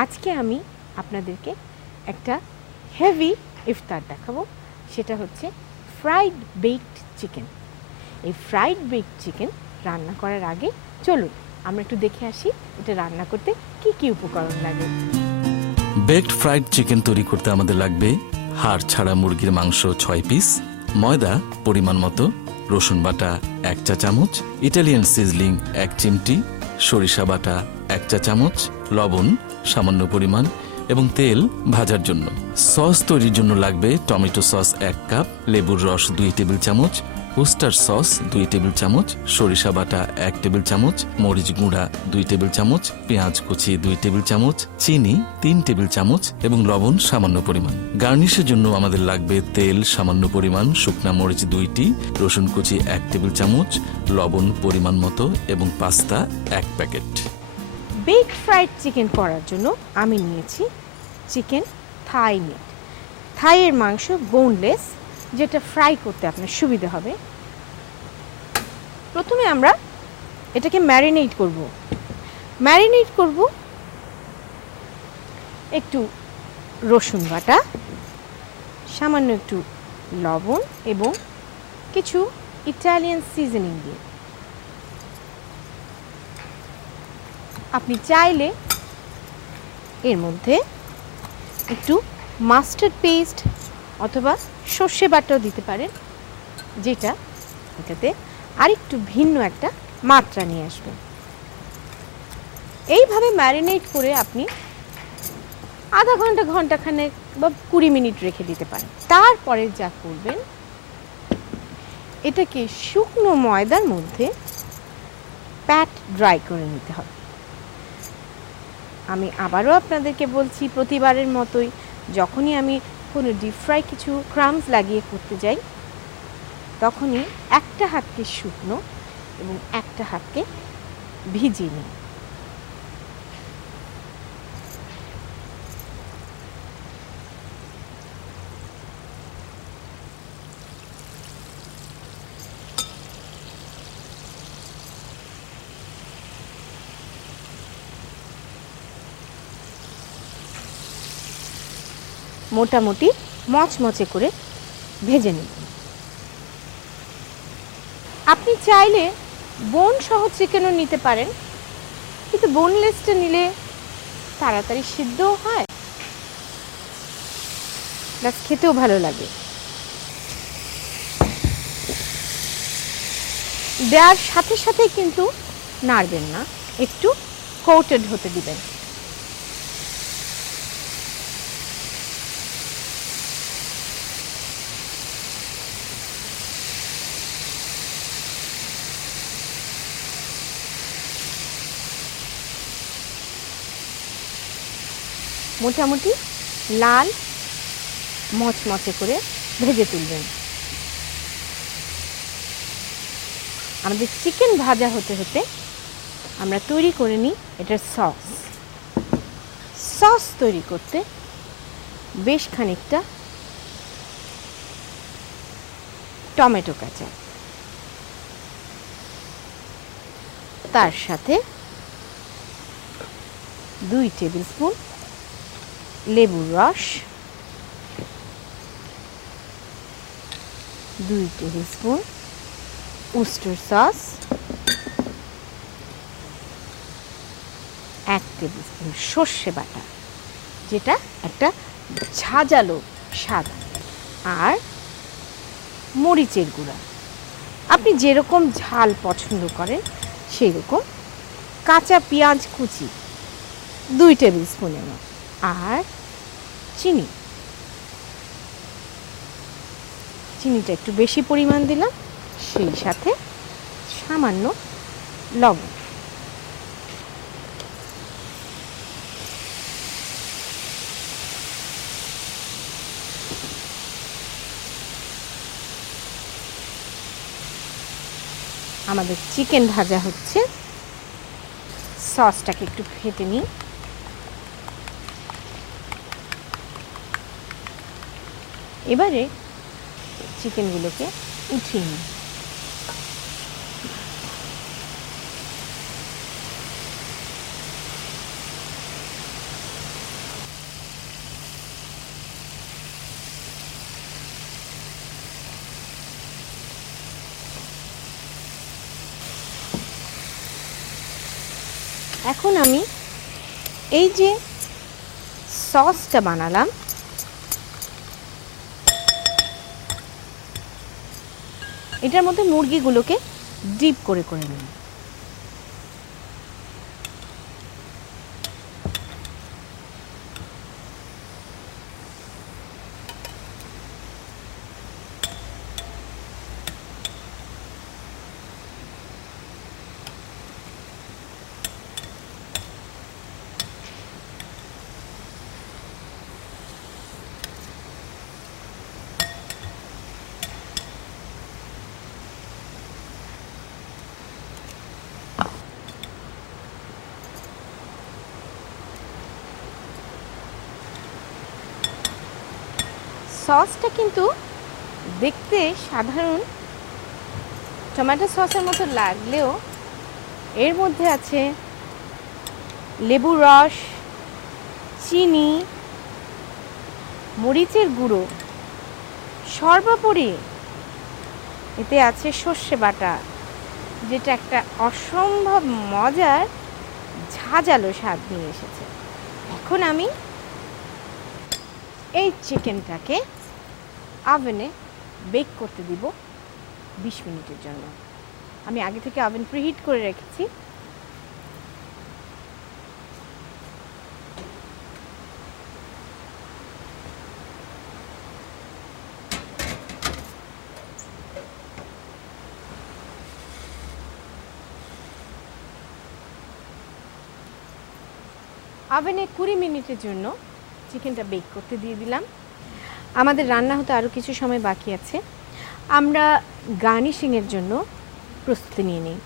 আজকে আমি আপনাদেরকে একটা হেভি ইফতার দেখাবো, সেটা হচ্ছে ফ্রাইড বেকড চিকেন। এই ফ্রাইড বেকড চিকেন রান্না করার আগে চলুন আমরা একটু দেখে আসি এটা রান্না করতে কি কি উপকরণ লাগে। বেকড ফ্রাইড চিকেন তৈরি করতে আমাদের লাগবে হাড় ছাড়া মুরগির মাংস 6 পিস, ময়দা পরিমাণ মতো, রসুন বাটা 1 চা চামচ, ইটালিয়ান সিজলিং 1 চিমটি, সরিষা বাটা 1 চা চামচ, লবণ সামান্য পরিমাণ এবং তেল ভাজার জন্য। সস তৈরির জন্য লাগবে টমেটো সস 1 কাপ, লেবুর রস 2 টেবিল চামচ, উস্টার সস 2 টেবিল চামচ, সরিষা বাটা 1 টেবিল চামচ, মরিচ গুঁড়া 2 টেবিল চামচ, পেঁয়াজ কুচি 2 টেবিল চামচ, চিনি 3 টেবিল চামচ এবং লবণ সামান্য পরিমাণ। গার্নিশের জন্য আমাদের লাগবে তেল সামান্য পরিমাণ, শুকনা মরিচ 2টি, রসুন কুচি 1 টেবিল চামচ, লবণ পরিমাণ মতো এবং pasta 1 packet. Baked fried chicken করার জন্য আমি নিয়েছি চিকেন থাই মিট, থাইয়ের মাংস বোনলেস, যেটা ফ্রাই করতে আপনার সুবিধা হবে। প্রথমে আমরা এটাকে ম্যারিনেট করব একটু রসুন বাটা, সামান্য একটু লবণ এবং কিছু ইটালিয়ান সিজনিং দিয়ে। আপনি চাইলে এর মধ্যে একটু মাস্টার্ড পেস্ট অথবা সর্ষে বাটাও দিতে পারেন, যেটা এটাতে আরেকটু ভিন্ন একটা মাত্রা নিয়ে আসবে। এইভাবে ম্যারিনেট করে আপনি আধা ঘন্টা, ঘন্টাখানেক বা 20 মিনিট রেখে দিতে পারেন। তারপরে যা করবেন, এটাকে শুকনো ময়দার মধ্যে প্যাট ড্রাই করে নিতে হবে। আমি আবারও আপনাদেরকে বলছি, প্রতিবারের মতোই যখনই আমি কোনো ডিপ ফ্রাই কিছু ক্রামস লাগিয়ে করতে যাই, তখনই একটা হাতকে শুকনো এবং একটা হাতকে ভিজিয়ে নিই। মোটামুটি মচমচে করে ভেজে নিন। আপনি চাইলে বোন সহ চিকেনও নিতে পারেন, কিন্তু বোনলেসটা নিলে তাড়াতাড়ি সিদ্ধও হয়, প্লাস খেতেও ভালো লাগে। দেওয়ার সাথে সাথে কিন্তু নাড়বেন না, একটু কোটেড হতে দিবেন। মোটামুটি লাল মচমচে করে ভেজে তুলবেন। আমাদের চিকেন ভাজা হতে হতে আমরা তৈরি করে নিই এটার সস তৈরি করতে বেশ খানিকটা টমেটো কাঁচা, তার সাথে 2 টেবিল স্পুন লেবুর রস, 2 tablespoon Worcester sauce, 1 tablespoon সর্ষে বাটা, যেটা একটা ঝাঁঝালো স্বাদ, আর মরিচের গুঁড়া। আপনি যেরকম ঝাল পছন্দ করেন সেই রকম, কাঁচা পেঁয়াজ কুচি 2 টেবিল স্পুনের মতো, আর চিনিটা একটু বেশি পরিমাণ দিলাম, সেই সাথে সামান্য লবণ। আমাদের চিকেন ভাজা হচ্ছে, সসটাকে একটু ফেটে নিই। এবারে চিকেনগুলোকে উঠিয়ে নিই। এখন আমি এই যে সসটা বানালাম এটার মধ্যে মুরগিগুলোকে ডিপ করে করে নিন। সসটা কিন্তু দেখতে সাধারণ টমেটো সসের মতো লাগলেও এর মধ্যে আছে লেবুর রস, চিনি, মরিচের গুঁড়ো, সর্বোপরি এতে আছে সর্ষে বাটা, যেটা একটা অসম্ভব মজার ঝাঁঝালো স্বাদ নিয়ে এসেছে। এখন আমি এই চিকেনটাকে ওভেনে বেক করতে দিব 20 মিনিটের জন্য। আমি আগে থেকে ওভেন প্রিহিট করে রেখেছি। ওভেনে 20 মিনিটের জন্য চিকেনটা বেক করতে দিয়ে দিলাম। আমাদের রান্না হতে আরও কিছু সময় বাকি আছে। আমরা গার্নিশিংয়ের জন্য প্রস্তুতি নিয়ে নিই।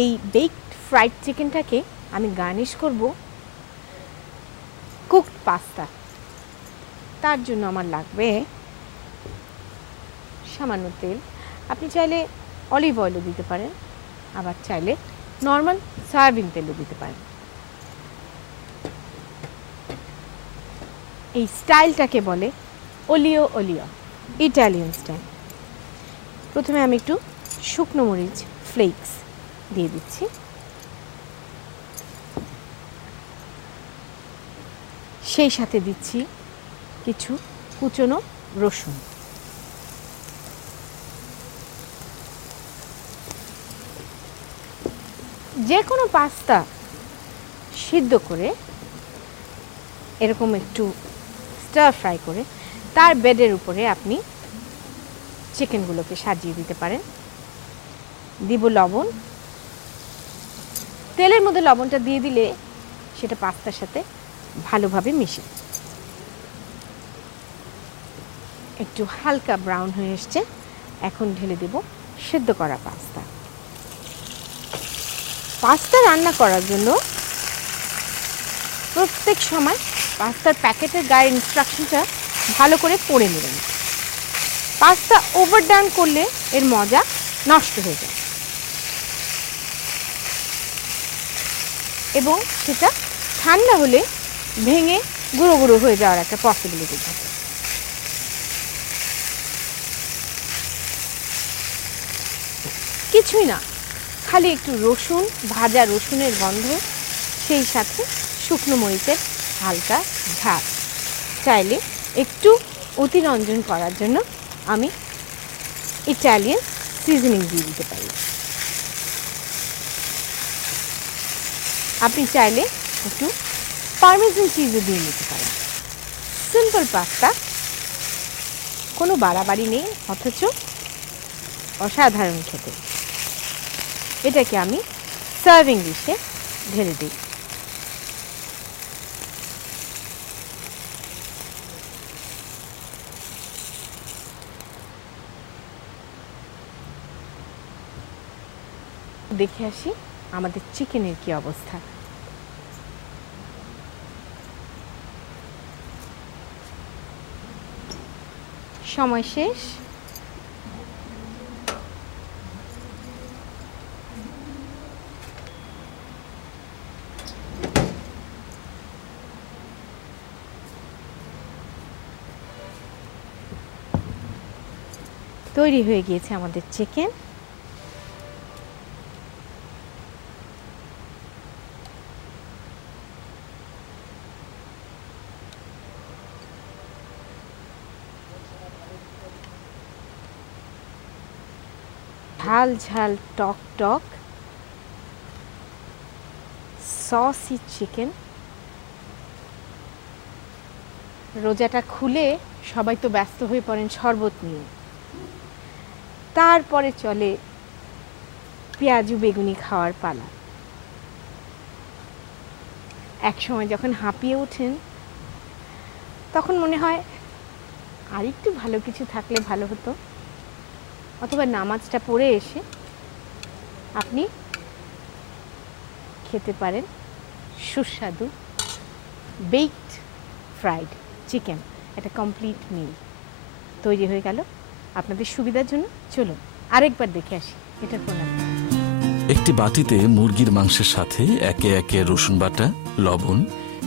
এই বেকড ফ্রাইড চিকেনটাকে আমি গার্নিশ করব কুকড পাস্তা। তার জন্য আমার লাগবে সামান্য তেল। আপনি চাইলে অলিভ অয়েলও দিতে পারেন, আবার চাইলে নর্মাল সয়াবিন তেলও দিতে পারেন। এই স্টাইলটাকে বলে ওলিও ওলিও, ইটালিয়ান স্টাইল। প্রথমে আমি একটু শুকনো মরিচ ফ্লেক্স দিয়ে দিচ্ছি, সেই সাথে দিচ্ছি কিছু কুচনো রসুন। যে কোনো পাস্তা সিদ্ধ করে এরকম একটু স্টার ফ্রাই করে তার বেডের উপরে আপনি চিকেনগুলোকে সাজিয়ে দিতে পারেন। দিব লবণ। তেলের মধ্যে লবণটা দিয়ে দিলে সেটা পাস্তার সাথে ভালোভাবে মিশে একটু হালকা ব্রাউন হয়ে এসছে। এখন ঢেলে দেব সিদ্ধ করা পাস্তা। পাস্তা রান্না করার জন্য প্রত্যেক সময় পাস্তার প্যাকেটের গায়ের ইনস্ট্রাকশনটা ভালো করে পড়ে নেবেন। পাস্তা ওভারডান করলে এর মজা নষ্ট হয়ে যায় এবং সেটা ঠান্ডা হলে ভেঙে গুঁড়ো গুঁড়ো হয়ে যাওয়ার একটা পসিবিলিটি থাকে। কিছুই না, খালি একটু রসুন, ভাজা রসুনের গন্ধ, সেই সাথে শুকনো মরিচের হালকা ঝাল। চাইলে একটু অতিরঞ্জন করার জন্য আমি ইটালিয়ান সিজনিং দিয়ে দিতে পারি। আপনি চাইলে একটু পারমেসান চিজও দিয়ে নিতে পারেন। সিম্পল পাস্তা, কোনো বাড়াবাড়ি নেই, অথচ অসাধারণ খেতে। এটাকে আমি সার্ভিং ডিশে ঢেলে দিই। দেখে আসি আমাদের চিকেনের কি অবস্থা। সময় শেষ। তৈরি হয়ে গিয়েছে আমাদের চিকেন। ঝাল ঝাল টক টক সসি চিকেন। রোজাটা খুলে সবাই তো ব্যস্ত হয়ে পড়েন শরবত নিয়ে, তারপরে চলে পেঁয়াজু বেগুনি খাওয়ার পালা। এক সময় যখন হাঁপিয়ে ওঠেন তখন মনে হয় আর একটু ভালো কিছু থাকলে ভালো হতো, অথবা নামাজটা পড়ে এসে আপনি খেতে পারেন সুস্বাদু বেকড ফ্রাইড চিকেন। এটা কমপ্লিট মিল তৈরি হয়ে গেল আপনাদের সুবিধার জন্য। চলুন আরেকবার দেখে আসি এটা প্রণাম। একটি বাটিতে মুরগির মাংসের সাথে একে একে রসুন বাটা, লবণ,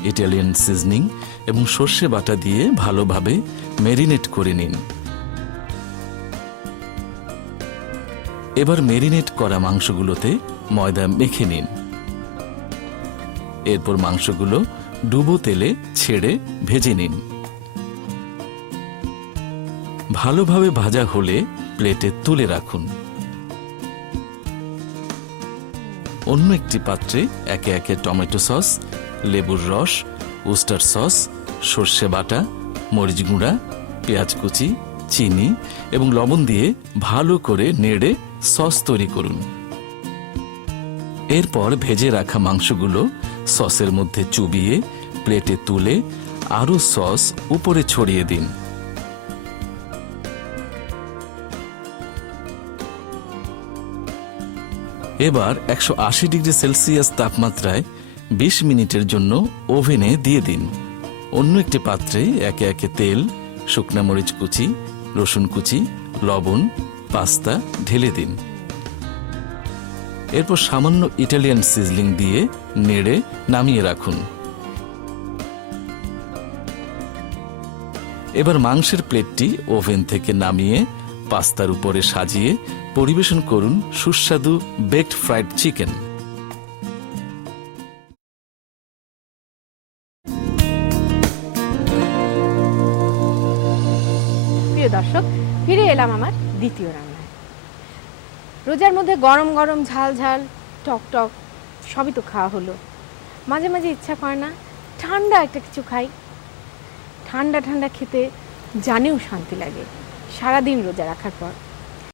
ইটালিয়ান সিজনিং এবং সর্ষে বাটা দিয়ে ভালোভাবে ম্যারিনেট করে নিন। এবার ম্যারিনেট করা মাংসগুলোতে ময়দা মেখে নিন। এরপর মাংসগুলো ডুবো তেলে ছেড়ে ভেজে নিন। ভালোভাবে ভাজা হলে প্লেটে তুলে রাখুন। অন্য একটি পাত্রে একে একে টমেটো সস, লেবুর রস, উস্টার সস, সর্ষে বাটা, মরিচ গুঁড়া, পেঁয়াজ কুচি, চিনি এবং লবণ দিয়ে ভালো করে নেড়ে সস তৈরি করুন। এরপর ভেজে রাখা মাংসগুলো সসের মধ্যে চুবিয়ে প্লেটে তুলে আরও সস উপরে ছড়িয়ে দিন। এবার 180 ডিগ্রি সেলসিয়াস তাপমাত্রায় 20 মিনিটের জন্য ওভেনে দিয়ে দিন। অন্য একটি পাত্রে একে একে তেল, শুকনা মরিচ কুচি, রসুন কুচি, লবণ, পাস্তা ঢেলে দিন। এরপর সামান্য ইটালিয়ান সিজলিং দিয়ে নেড়ে নামিয়ে রাখুন। এবার মাংসের প্লেটটি ওভেন থেকে নামিয়ে পাস্তার উপরে সাজিয়ে পরিবেশন করুন সুস্বাদু বেকড ফ্রাইড চিকেন। প্রিয় দর্শক, ফিরে এলাম আমার দ্বিতীয় রান্নায়। রোজার মধ্যে গরম গরম ঝাল ঝাল টক টক সবই তো খাওয়া হলো, মাঝে মাঝে ইচ্ছা করে না ঠান্ডা একটা কিছু খাই। ঠান্ডা ঠান্ডা খেতে জানেও শান্তি লাগে সারাদিন রোজা রাখার পর।